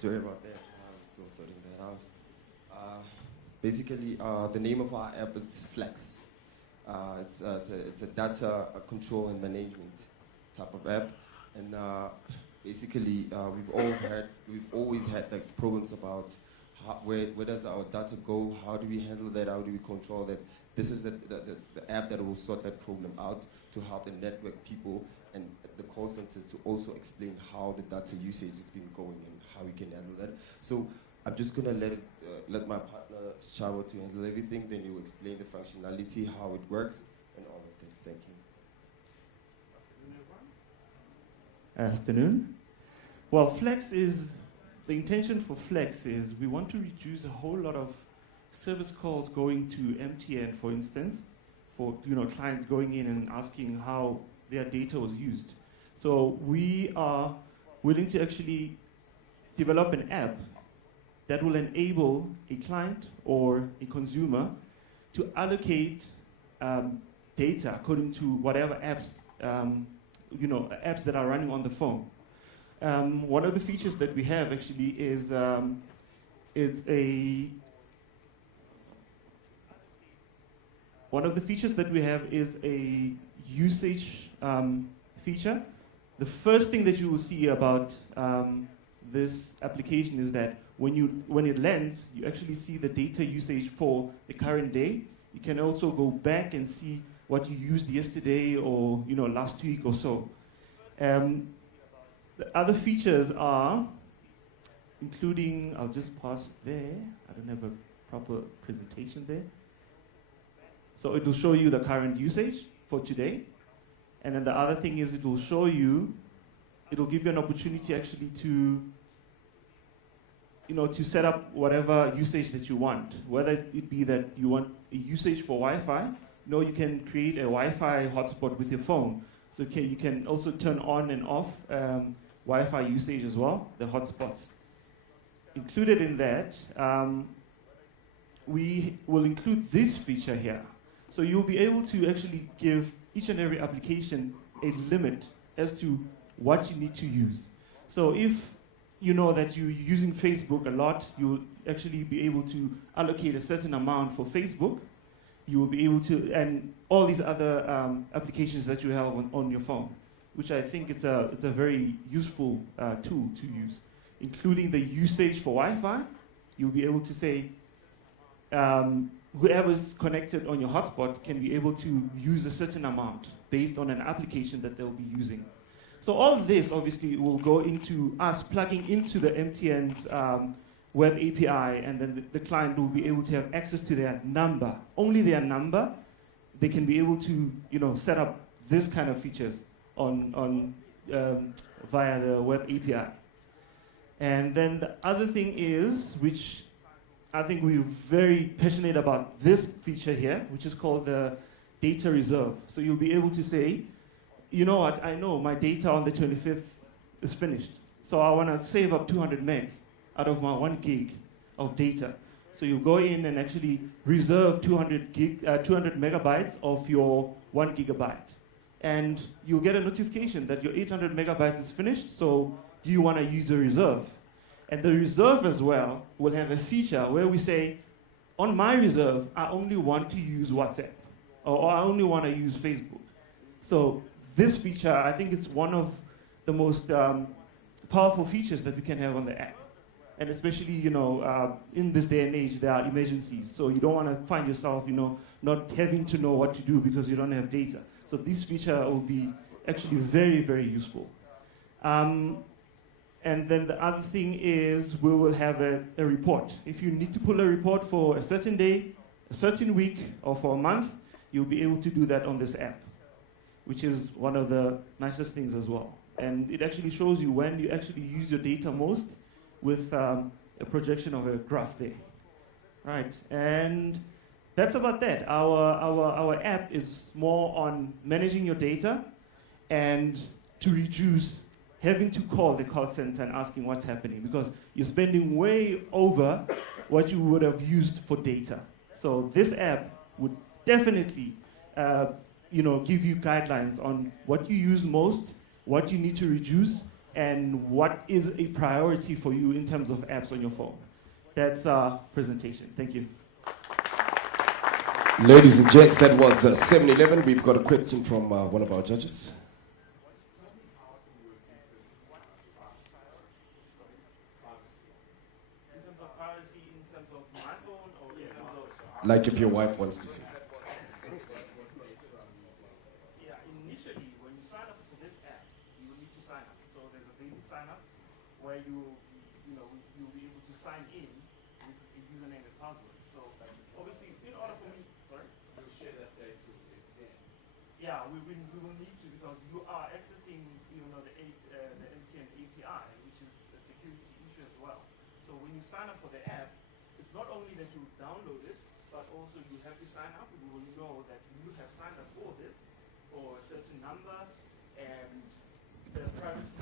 Sorry about that. I'm still sorting that out. Basically, the name of our app is Flex. It's a data control and management type of app, and basically we've always had like problems about where does our data go? How do we handle that? How do we control that? This is the app that will sort that problem out to help the network people and the call centers to also explain how the data usage has been going and how we can handle that. So I'm just gonna let my partner Sechaba to handle everything. Then you explain the functionality, how it works, and all of that. Thank you. Afternoon. Well, the intention for Flex is we want to reduce a whole lot of service calls going to MTN, for instance, for clients going in and asking how their data was used. So we are willing to actually develop an app that will enable a client or a consumer to allocate data according to whatever apps, apps that are running on the phone. One of the features that we have actually is a usage feature. The first thing that you will see about this application is that when it lands, you actually see the data usage for the current day. You can also go back and see what you used yesterday or last week or so. The other features are including, I'll just pass there. I don't have a proper presentation there. So it will show you the current usage for today. And then the other thing is it will give you an opportunity actually to set up whatever usage that you want. Whether it be that you want a usage for Wi-Fi, you can create a Wi-Fi hotspot with your phone. So you can also turn on and off Wi-Fi usage as well, the hotspots. Included in that, we will include this feature here. So you'll be able to actually give each and every application a limit as to what you need to use. So if you know that you're using Facebook a lot, you'll actually be able to allocate a certain amount for Facebook. You will be able to, and all these other applications that you have on your phone, which I think it's a very useful tool to use. Including the usage for Wi-Fi, you'll be able to say, whoever's connected on your hotspot can be able to use a certain amount based on an application that they'll be using. So all of this obviously will go into us plugging into the MTN's web API, and then the client will be able to have access to their number. Only their number, they can be able to set up this kind of features on via the web API. And then the other thing is, which I think we're very passionate about this feature here, which is called the data reserve. So you'll be able to say, you know what, I know my data on the 25th is finished. So I want to save up 200 megs out of my 1 gig of data. So you'll go in and actually reserve 200 megabytes of your 1 gigabyte. And you'll get a notification that your 800 megabytes is finished, so do you want to use the reserve? And the reserve as well will have a feature where we say, on my reserve, I only want to use WhatsApp, or I only want to use Facebook. So this feature, I think it's one of the most powerful features that we can have on the app. And especially, in this day and age, there are emergencies. So you don't want to find yourself, not having to know what to do because you don't have data. So this feature will be actually very, very useful. And then the other thing is we will have a report. If you need to pull a report for a certain day, a certain week, or for a month, you'll be able to do that on this app, which is one of the nicest things as well. And it actually shows you when you actually use your data most with a projection of a graph there. Right, and that's about that. Our app is more on managing your data and to reduce having to call the call center and asking what's happening, because you're spending way over what you would have used for data. So this app would definitely give you guidelines on what you use most, what you need to reduce, and what is a priority for you in terms of apps on your phone. That's our presentation. Thank you. Ladies and gents, that was 7-Eleven. We've got a question from one of our judges. In terms of privacy, in terms of my phone, or in terms of... Like if your wife wants to see. Yeah, initially, when you sign up for this app, you will need to sign up. So there's a basic sign up where you'll be able to sign in with a username and password. So obviously, in order for me, sorry? We'll share that data too. Yeah, we will need to, because you are accessing, the MTN API, which is a security issue as well. So when you sign up for the app, it's not only that you download it, but also you have to sign up. We will know that you have signed up for this, for a certain number, and the privacy